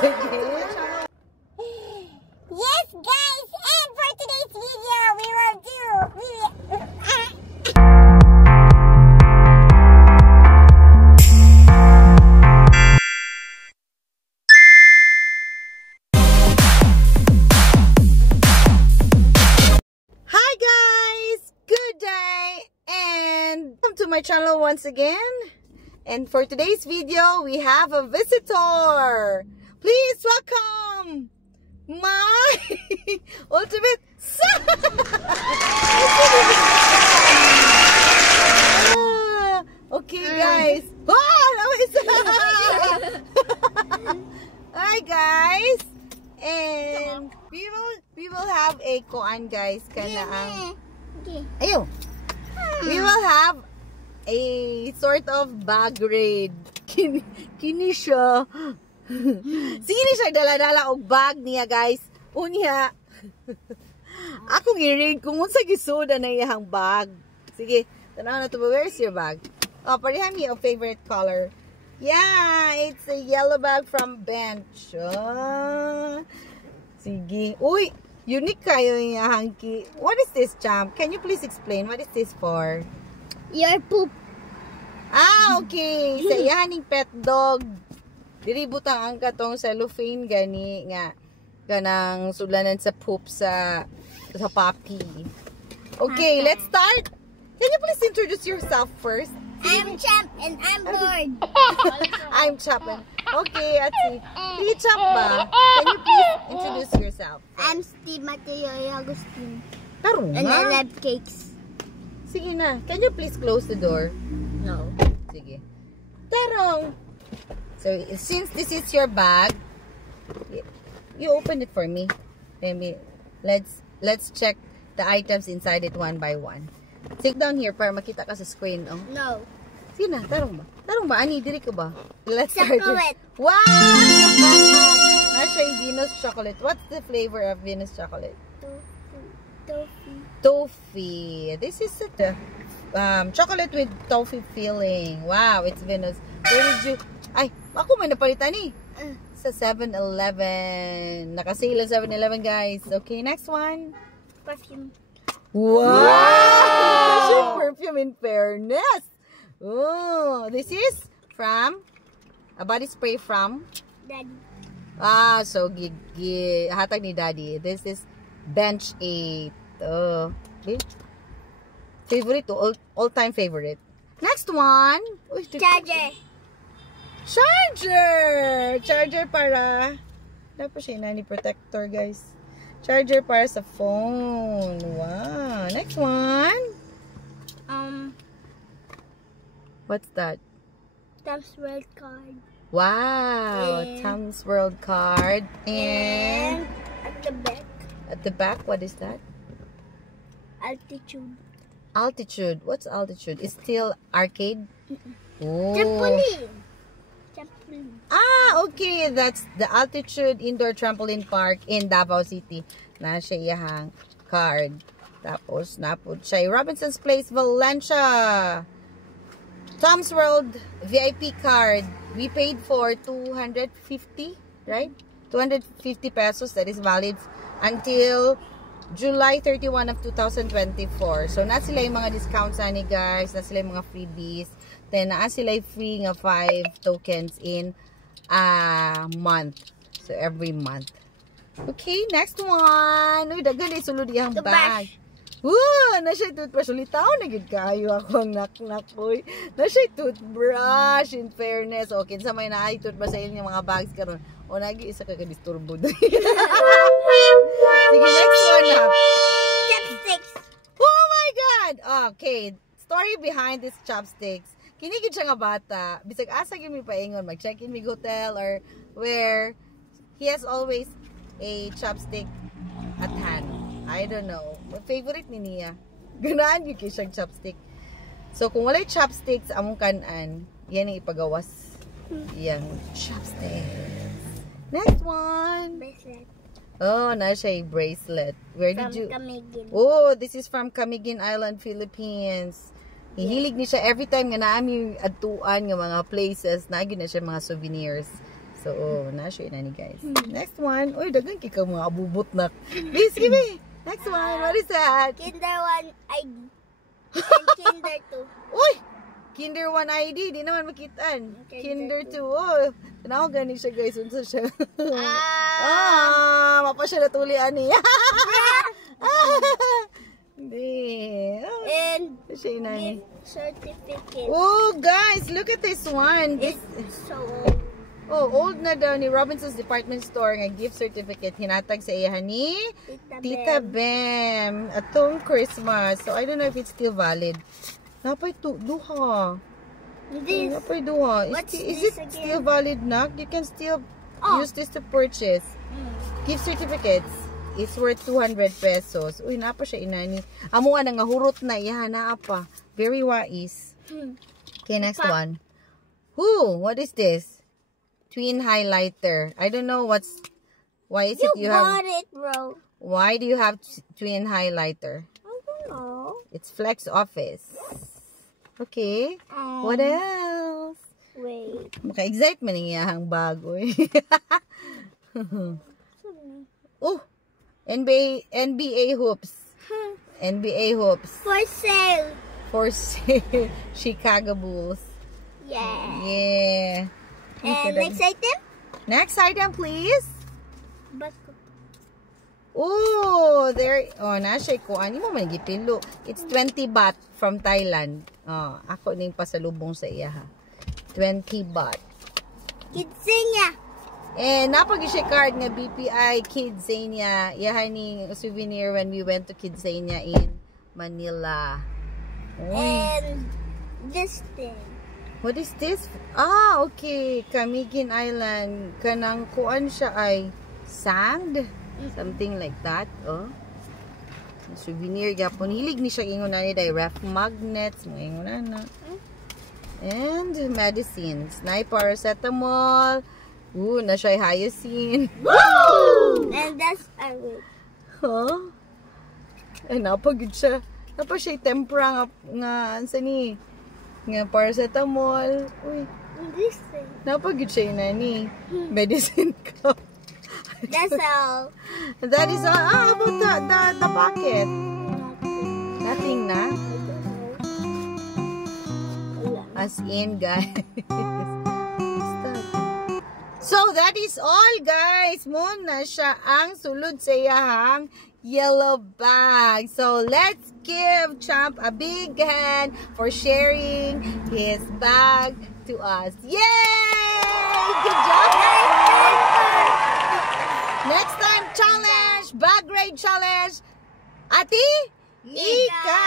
Yes, guys, and for today's video, we will do. Hi guys, good day, and welcome to my channel once again. And for today's video, we have a visitor. Please welcome my ultimate son. Okay, guys. Hi, guys. And we will have a koan, guys. Kana ang ayo. We will have a sort of bag raid. Kini siya. Sige siya dala-dala og bag niya, guys. Unya. Akong i-raid kung unsa gisuda na iyang bag. Sige, tanaw na to. Where's your bag? Oh, pareha mi ang favorite color. Yeah, it's a yellow bag from Bench. Oh. Sige. Uy, unique kayo yung hanky. What is this, champ? Can you please explain what is this for? Your poop. Ah, okay. Sa iyaning pet dog. Diri butang ang katong cellophane gani nga kanang sulanan sa poop sa puppy. Okay, let's start. Can you please introduce yourself first? I'm Champ and I'm bored. I'm Champ. Okay, Ati. Sige, Champ ba? Can you please introduce yourself? I'm Steve Mateo Agustin. Tarong And I na. love cakes. Sige na. Can you please close the door? No. Sige. Tarong. So, since this is your bag, you open it for me. Let's check the items inside it one by one. Sit down here para makita ka sa screen. Oh. No. Sige na, tarong ba? Tarong ba? Ani, diri ka ba? Let's start. Chocolate. Wow! Nasa yung Venus chocolate. What's the flavor of Venus chocolate? Toffee. Toffee. This is a chocolate with toffee filling. Wow, it's Venus. Where did you... Ay, ako may napalitan eh. Sa 7-Eleven. Nakasale ang 7-Eleven, guys. Okay, next one. Perfume. Wow! Perfume in fairness. Oh, this is from a body spray from Daddy. Ah, so hatag ni Daddy. This is Bench 8. Oh, okay. Favorite to all-time favorite. Next one. Uy, Charger. Charger para dapat siya nani protector, guys. Charger para sa phone. Wow. Next one. What's that? Tom's World card. Wow. Tom's World card. And at the back, at the back, what is that? altitude. Altitude. What's altitude? It's still arcade? Oh. Trampoline. Trampoline. Ah, okay. That's the Altitude Indoor Trampoline Park in Davao City. Na siya iyahang card. Tapos, napod siya. Robinson's Place, Valencia. Tom's World VIP card. We paid for 250, right? 250 pesos. That is valid until July 31 of 2024. So, na sila yung mga discounts ani, guys. Na sila yung mga freebies. Then, na sila yung free nga 5 tokens in a month. So, every month. Okay, next one. Uy, dagan ay sulod yung bag. Woo! Na siya toothbrush. Ulitaw na gid kayo ako ang nak-nak. Uy. Na siya toothbrush. In fairness. Okay, sa may naay toothbrush sa inyong mga bags karon. O, nag-iisa ka ka-disturbo. Sige, next one na. Chopsticks. Oh my God! Okay, story behind this chopsticks. Kinigid siya nga bata. Bisag asa gyud mi paingon, mag-check in mi hotel or where he has always a chopstick at hand. I don't know. My favorite ni niya. Ganaan yung kisang chopstick. So, kung walay chopsticks, among kanan, yan ang ipagawas. Yang chopsticks. Next one. Bracelet. Oh, na siya yung bracelet. Where did you... Camiguin. Oh, this is from Camiguin Island, Philippines. Hihilig ni siya every time nga naami yung atuan ng mga places, nagin na siya mga souvenirs So, na-show na ni guys. Next one. Uy, dagan kika mga abubot na. Please, give me. Next one. What is that? Kinder 1 ID. And Kinder 2. Uy! Kinder 1 ID. Di naman makitaan. Kinder 2. Oh, tanaw gani siya guys. Unsa siya? Mapa siya natulian niya. Hindi. And Siya inani. certificate. Oh, guys, look at this one. This, It's so old. oh, old na daw ni Robinson's Department Store nga gift certificate. Hinatag sa iya ni Tita Bem. Atong Christmas. So, I don't know if it's still valid. Napay duha. This. Napay duha. What's Is this it again? still valid, Nak? You can still use this to purchase. Gift certificates. It's worth 200 pesos. Uy, napa siya inani. Amo nga nga hurot na. Iha, naapa. Very wise. Okay, next one. What is this? Twin highlighter. I don't know why is it you have. Bought it, bro. Why do you have twin highlighter? I don't know. It's Flex Office. Okay. What else? Wait. Maka-excite man niyahang bago eh. Oh, NBA hoops. NBA hoops. For sale. For sale. Chicago Bulls. Yeah. Yeah. And next item? Next item, please. Basketball. Oh, there. Oh, nashay ko. Ano mo man gipilo? It's 20 baht from Thailand. Oh, ako ning pasalubong sa iya ha. 20 baht. Kidsenia. Napag siya card nga BPI Kidsenia. Yahan ni souvenir when we went to Kidsenia in Manila. Oh. And this thing. What is this? Ah, okay. Camiguin Island. Kanang kuan siya ay sand. Something like that. Oh. Souvenir gyapon. Hilig ni siya ingon na ni ref magnets. Mga ingon na. And medicines. Na paracetamol. Na siya hyacinth. And that's a wait. Huh? Napagod siya. Napa siya tempura nga ansa ni nga paracetamol. Uy. This thing. Napagod siya ni medicine cup. That's all. That is all. How about the bucket? Nothing na? As in, guys. So, that is all, guys. Muna siya ang sulod sa iyahang yellow bag. So, let's give Champ a big hand for sharing his bag to us. Yay! Good job, guys! Next time, challenge! Bag raid challenge! Ati? Ika!